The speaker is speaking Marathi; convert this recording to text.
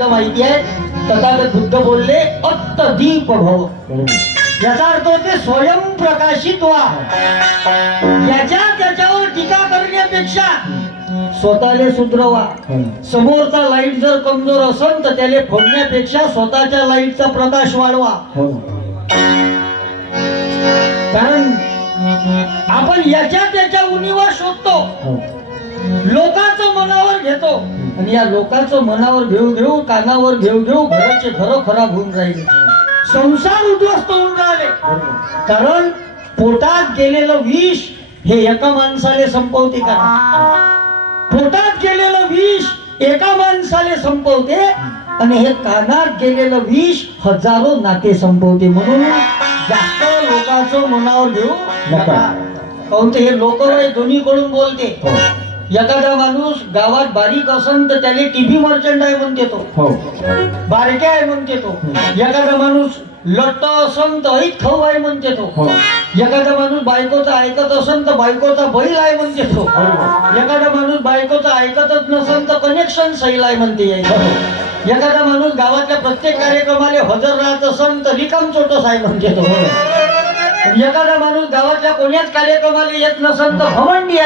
शब्द माहिती आहे. तथागत बुद्ध बोलले अत्त दीप भव. याचा अर्थ होते स्वयंप्रकाशित व्हा याच्या त्याच्यावर टीका करण्यापेक्षा स्वतःले सुधरवा. समोरचा लाइट जर कमजोर असेल तर त्याला फोडण्यापेक्षा स्वतःच्या लाईटचा प्रकाश वाढवा. कारण आपण याच्या त्याच्या उणीवा शोधतो. लोकांचं मनावर घेतो. आणि या लोकांचं मनावर घेऊ घेऊ कानावर घेऊ घेऊ घराचे घर खराब होऊन राहिले. संसार उद्ध्वस्त होऊन राहिले. कारण पोटात गेलेलं विष हे एका माणसाले संपवते का? पोटात गेलेलं विष एका माणसाले संपवते आणि हे कानात गेलेलं विष हजारो नाते संपवते. म्हणून जास्त लोकांचं मनावर घेऊ नका. काहून ते हे लोक दोन्हीकडून बोलते. हो. एखादा माणूस गावात बारीक असन तर त्याला टीव्ही मर्चंट आहे म्हणते तो बारके आहे म्हणते तो एखादा माणूस लट्ट असन तर ऐक खाऊ आहे म्हणते तो एखादा माणूस बायकोचा ऐकत असन तर बायकोचा बैल आहे म्हणते तो एखादा माणूस बायकोचा ऐकतच नसन तर कनेक्शन सैल आहे म्हणते. एखादा माणूस गावातल्या प्रत्येक कार्यक्रमाला हजर राहत असन तर रिकाम चोटस आहे म्हणते तो एखादा माणूस गावातल्या कोण्याच कार्यक्रमाला येत नसन तर भवंडी आहे.